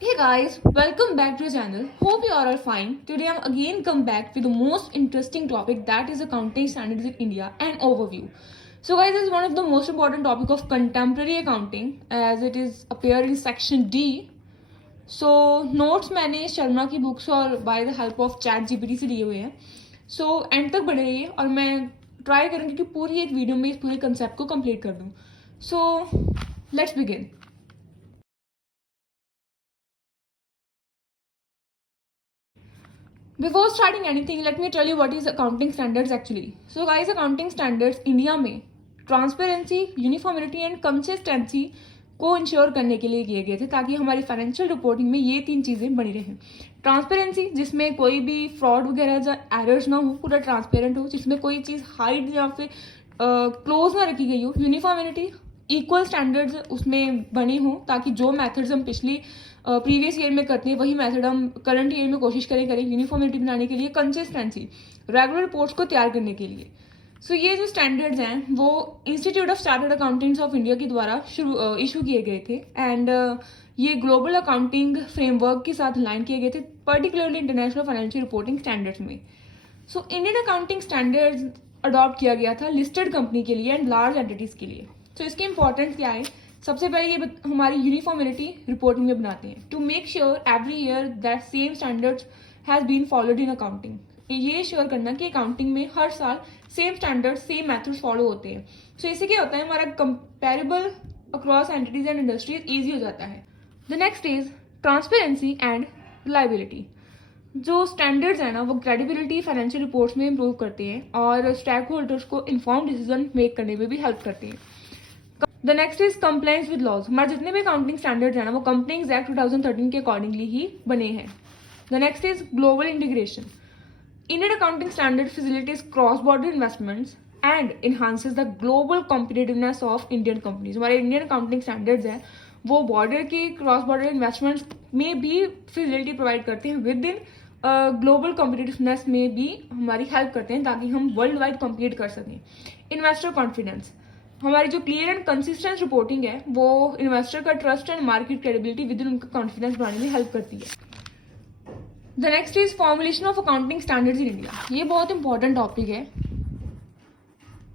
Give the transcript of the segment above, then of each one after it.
Hey guys, welcome back to the channel. Hope you are all fine. Today I'm again come back with the most interesting topic, that is accounting standards in India and overview. So guys, this is one of the most important topic of contemporary accounting as it is appear in section D. So notes मैंने शर्मा की books और by the help of chat GPT से लिए हुए हैं. So and तक बने रहिए और मैं ट्राई करूँगी कि पूरी एक वीडियो में इस पूरे कंसेप्ट को कंप्लीट कर दूँ. So let's begin. Before starting anything, let me tell you what is accounting standards actually. So guys, accounting standards India में ट्रांसपेरेंसी, यूनिफॉर्मिलिटी एंड कंसिस्टेंसी को इंश्योर करने के लिए किए गए थे ताकि हमारी फाइनेंशियल रिपोर्टिंग में ये तीन चीज़ें बनी रहें. ट्रांसपेरेंसी, जिसमें कोई भी फ्रॉड वगैरह या एरर्स ना हो, पूरा ट्रांसपेरेंट हो, जिसमें कोई चीज़ हाइड या फिर क्लोज ना रखी गई हो. यूनिफॉर्मिलिटी, इक्वल स्टैंडर्ड्स उसमें बने हों ताकि जो मेथड्स हम पिछली प्रीवियस ईयर में करते हैं वही मेथड हम करंट ईयर में कोशिश करें यूनिफॉर्मिटी बनाने के लिए. कंसिस्टेंसी, रेगुलर रिपोर्ट्स को तैयार करने के लिए. सो ये जो स्टैंडर्ड्स हैं वो institute of chartered accountants of India के द्वारा इशू किए गए थे एंड ये ग्लोबल अकाउंटिंग फ्रेमवर्क के साथ अलाइन किए गए थे, particularly international financial reporting standards में. So Indian accounting standards adopt किया गया था लिस्टेड कंपनी के लिए एंड लार्ज एंटिटीज के लिए. तो इसकी इंपॉर्टेंस क्या है? सबसे पहले ये हमारी यूनिफॉर्मिलिटी रिपोर्टिंग में बनाते हैं to make sure every year that same standards has been followed in accounting. ये श्योर करना कि अकाउंटिंग में हर साल same standard same methods follow होते हैं. सो इससे क्या होता है, हमारा comparable across entities and industries easy हो जाता है. The next is transparency and reliability. जो स्टैंडर्ड्स है ना वो क्रेडिबिलिटी फाइनेंशियल रिपोर्ट्स में इंप्रूव करते हैं और स्टेक होल्डर्स को इन्फॉर्म डिसीजन मेक करने में भी हेल्प करते हैं. The next is compliance with laws. हमारे जितने भी अकाउंटिंग स्टैंडर्ड्स हैं ना वो कंपनीज एक्ट 2013 के अकॉर्डिंगली ही बने हैं. The next is global integration. Indian accounting standard facilities cross border investments and enhances the global competitiveness of Indian companies. हमारे इंडियन अकाउंटिंग स्टैंडर्ड्स हैं वो बॉर्डर की क्रॉस बॉर्डर इन्वेस्टमेंट्स में भी फैसिलिटी प्रोवाइड करते हैं, विद इन ग्लोबल कॉम्पिटिटिवनेस में भी हमारी हेल्प करते हैं ताकि हम वर्ल्ड वाइड कम्पीट कर सकें. Investor confidence. हमारी जो क्लियर एंड कंसिस्टेंट रिपोर्टिंग है वो इन्वेस्टर का trust and market credibility with in उनका कॉन्फिडेंस बढ़ाने में हेल्प करती है. The next is formulation of accounting standards in India. ये बहुत इंपॉर्टेंट टॉपिक है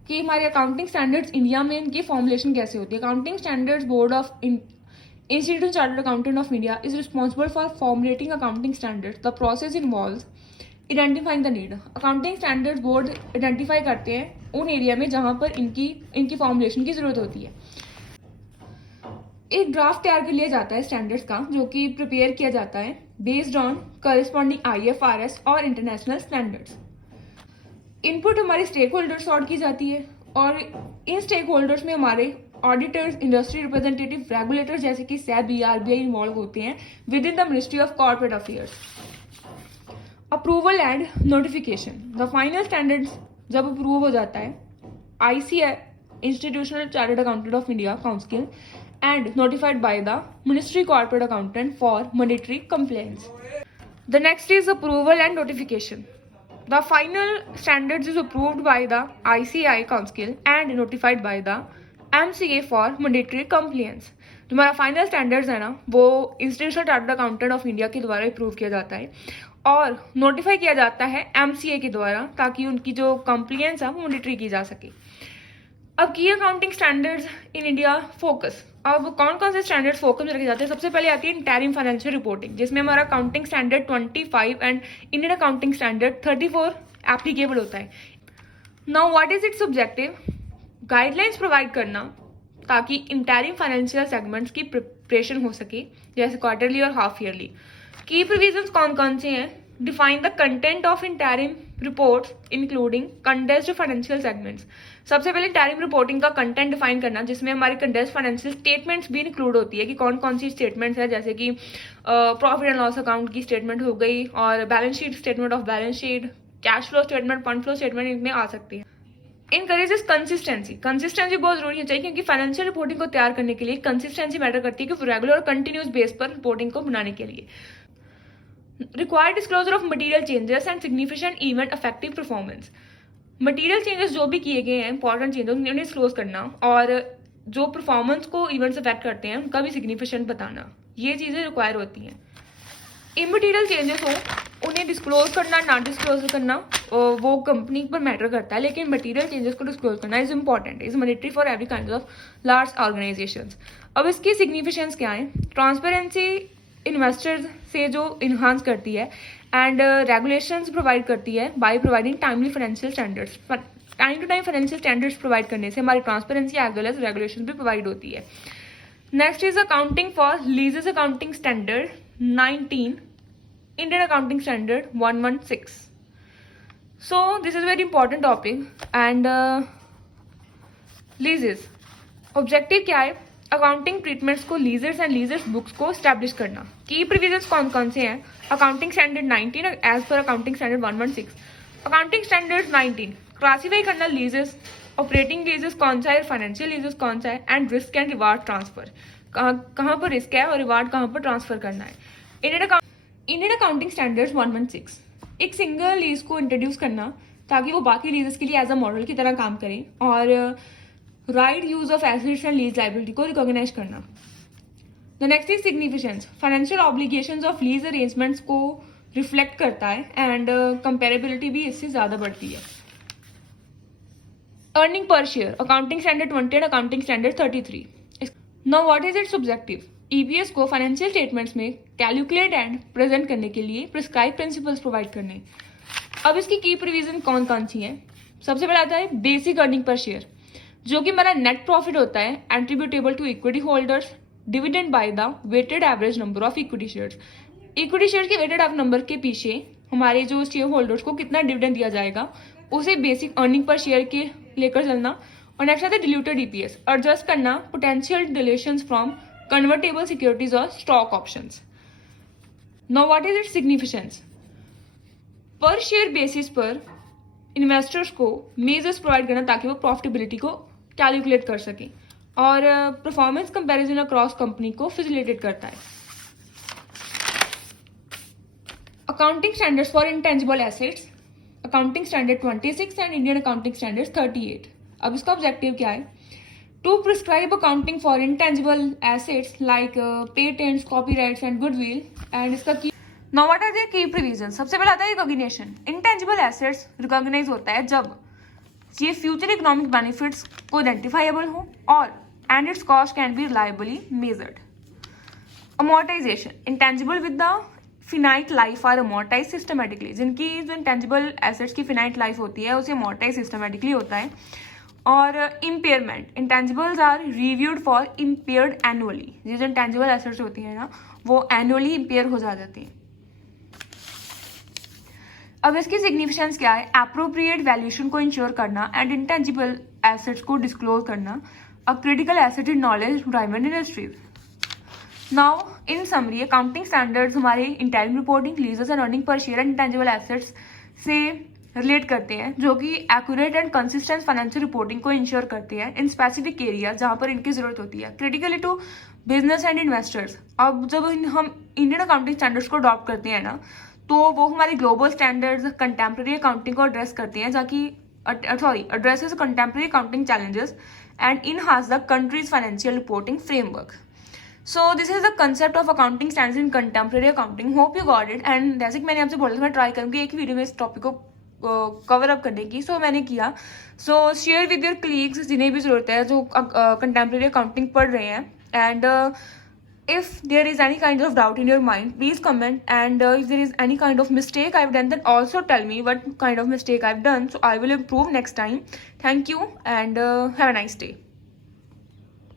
कि हमारे अकाउंटिंग स्टैंडर्ड्स इंडिया में इनकी फॉर्मुलेशन कैसे होती है. Accounting standards board of Institute of Chartered Accountant of India is responsible for formulating accounting standards. The process involves identifying the need. Accounting standards board identify करते हैं उन एरिया में जहाँ पर इनकी फॉर्मुलेशन की ज़रूरत होती है. एक ड्राफ्ट तैयार कर लिया जाता है स्टैंडर्ड्स का जो कि प्रिपेयर किया जाता है बेस्ड ऑन करस्पॉन्डिंग IFRS और इंटरनेशनल स्टैंडर्ड्स. इनपुट हमारे स्टेक होल्डर्स सॉर्ट की जाती है और इन स्टेक होल्डर्स में हमारे ऑडिटर्स, इंडस्ट्री रिप्रेजेंटेटिव, रेगुलेटर्स जैसे कि SEBI, RBI इन्वॉल्व होते हैं with in the ministry of corporate affairs. Approval and notification. The final standards जब अप्रूव हो जाता है ICA, institutional chartered accountant of India council, and notified by the ministry corporate accountant for monetary compliance. The next is approval and notification. The final standards is approved by the ICI Council and notified by the MCA for mandatory compliance. जो हमारा final standards है ना वो institutional chartered accountant of India के द्वारा approve किया जाता है और नोटिफाई किया जाता है MCA के द्वारा ताकि उनकी जो कंप्लियंस है वो मॉनिटरी की जा सके. अब की accounting standards in India focus. अब कौन कौन से स्टैंडर्ड्स फोकस में रखे जाते हैं? सबसे पहले आती है इंटरिम फाइनेंशियल रिपोर्टिंग जिसमें हमारा accounting standard 25 and Indian accounting standard 34 applicable होता है. Now what is it's objective? Guidelines provide करना ताकि इंटरिम फाइनेंशियल सेगमेंट्स की प्रिपरेशन हो सके जैसे क्वार्टरली और हाफ ईयरली. की प्रोविजंस कौन कौन से हैं? Define the content of interim reports including condensed financial segments. सबसे पहले इंटरिम रिपोर्टिंग का कंटेंट डिफाइन करना जिसमें हमारी कंडेंस्ड फाइनेंशियल स्टेटमेंट्स भी इंक्लूड होती है कि कौन कौन सी स्टेटमेंट्स है जैसे कि प्रॉफिट एंड लॉस अकाउंट की स्टेटमेंट हो गई और balance sheet, statement of balance sheet, cash flow statement, fund flow statement इनमें आ सकती है. Encourages consistency. कंसिस्टेंसी बहुत जरूरी है चाहिए क्योंकि फाइनेंशियल रिपोर्टिंग को तैयार करने के लिए कंसिस्टेंसी मैटर करती है कि रेगुलर और कंटिन्यूस बेस पर रिपोर्टिंग को बनाने के लिए. Required disclosure of material changes and significant event affective performance. Material changes जो भी किए गए हैं इंपॉर्टेंट चेंजेस उन्हें डिस्क्लोज करना और जो परफॉर्मेंस को इवेंट्स अफेक्ट करते हैं उनका भी सिग्निफिकेंट बताना. ये चीज़ें रिक्वायर होती हैं। इमटेरियल चेंजेस हो उन्हें डिस्क्लोज करना ना डिस्क्लोज करना वो कंपनी पर मैटर करता है, लेकिन मटेरियल चेंजेस को डिस्क्लोज करना is important, is mandatory for every kind of large organisations. अब इसकी सिग्निफिकेंस क्या है? ट्रांसपेरेंसी इन्वेस्टर्स से जो इन्हांस करती है एंड रेगुलेशंस प्रोवाइड करती है by providing timely financial standards. Time to time financial standards provide करने से हमारी transparency as well as regulation भी प्रोवाइड होती है। Next is accounting for leases accounting standard 19, Indian Accounting Standard 116. So this is a very important topic and leases objective क्या है? Accounting treatments को lessors and lessors books को establish करना। Key provisions कौन कौन से हैं? अकाउंटिंग स्टैंडर्ड 19 एज पर accounting standard 116। Accounting standard 19 classify करना लीजर्स, ऑपरेटिंग लीजर्स कौन सा है, फाइनेंशियल लीजर्स कौन सा है, and risk and reward transfer, कहाँ पर रिस्क है और रिवार्ड कहाँ पर ट्रांसफर करना है। इंडियन अकाउंटिंग स्टैंडर्ड्स 116 एक सिंगल लीज को इंट्रोड्यूस करना ताकि वो बाकी लीजेस के लिए एज अ मॉडल की तरह काम करें, और right use of assets and lease liability को रिकॉग्नाइज करना। The next is significance, financial obligations of lease arrangements को रिफ्लेक्ट करता है एंड कंपेरेबिलिटी भी इससे ज्यादा बढ़ती है। Earning per share accounting standard 20 and accounting standard 33। Now what is it's objective? EPS को फाइनेंशियल स्टेटमेंट्स में कैलकुलेट एंड प्रेजेंट करने के लिए प्रिस्क्राइब प्रिंसिपल्स प्रोवाइड करने। अब इसकी की प्रोविजन कौन कौन सी हैं? सबसे पहला आता है बेसिक अर्निंग पर शेयर, जो कि हमारा नेट प्रॉफिट होता है attributable to equity holders, dividend by the weighted average number of equity shares. Equity share के वेटेड एवरेज नंबर के पीछे हमारे जो शेयर होल्डर्स को कितना डिविडेंड दिया जाएगा उसे बेसिक अर्निंग पर शेयर के लेकर चलना। और नेक्स्ट आता है डिल्यूटेड ईपीएस, एडजस्ट करना potential dilutions from convertible securities or stock options. Now what is its significance? पर शेयर बेसिस पर इन्वेस्टर्स को मेजर्स प्रोवाइड करना ताकि वो प्रॉफिटेबिलिटी को कैलकुलेट कर सकें, और परफॉर्मेंस कंपैरिजन अक्रॉस कंपनी को फैसिलिटेट करता है। Accounting standards for intangible assets accounting standard 26 and Indian accounting standard 38। अब इसका ऑब्जेक्टिव क्या है? To prescribe accounting for intangible assets like patents, copyrights and goodwill, and इसका की Now what are their key provisions? सबसे पहला आता है recognition। Intangible assets recognize होता है जब ये future economic benefits को identifiable हो और and its cost can be reliably measured. Amortization intangible with the finite life are amortized systematically। जिनकी जो intangible assets की finite life होती है उसे amortize systematically होता है। और impairment intangibles are reviewed for impaired annually. ये जो इंटेंजिबल एसेट्स होती है ना वो एनुअली इम्पेयर हो जाती हैं। अब इसकी सिग्निफिकेंस क्या है? अप्रोप्रिएट वैल्यूएशन को इंश्योर करना एंड इंटेंजिबल एसेट्स को डिस्क्लोज करना। A critical asset in knowledge driven industries. Now in summary accounting standards हमारे internal reporting, leases and earning per share and intangible assets से रिलेट करते हैं, जो कि accurate and consistent financial reporting को ensure करते हैं इन स्पेसिफिक एरिया जहां पर इनकी जरूरत होती है, critically to business and investors. अब जब हम इंडियन अकाउंटिंग स्टैंडर्ड्स को अडॉप्ट करते हैं ना तो वो हमारी ग्लोबल स्टैंडर्ड्स कंटेम्प्रेरी अकाउंटिंग को एड्रेस करते हैं, जाकि addresses contemporary accounting challenges and enhance the country's financial reporting framework. So this is the concept of accounting standards in contemporary accounting. Hope you got it. And जैसे कि मैंने आपसे बोला था मैं ट्राई करूँगी एक वीडियो में इस टॉपिक को कवर अप करने की, सो मैंने किया। सो शेयर विद योर कलीग्स जिन्हें भी जरूरत है जो कंटेम्प्रेरी अकाउंटिंग पढ़ रहे हैं, and if there is any kind of doubt in your mind, please comment, and if there is any kind of mistake I've done, then also tell me what kind of mistake I've done, so I will improve next time. Thank you, and have a nice day.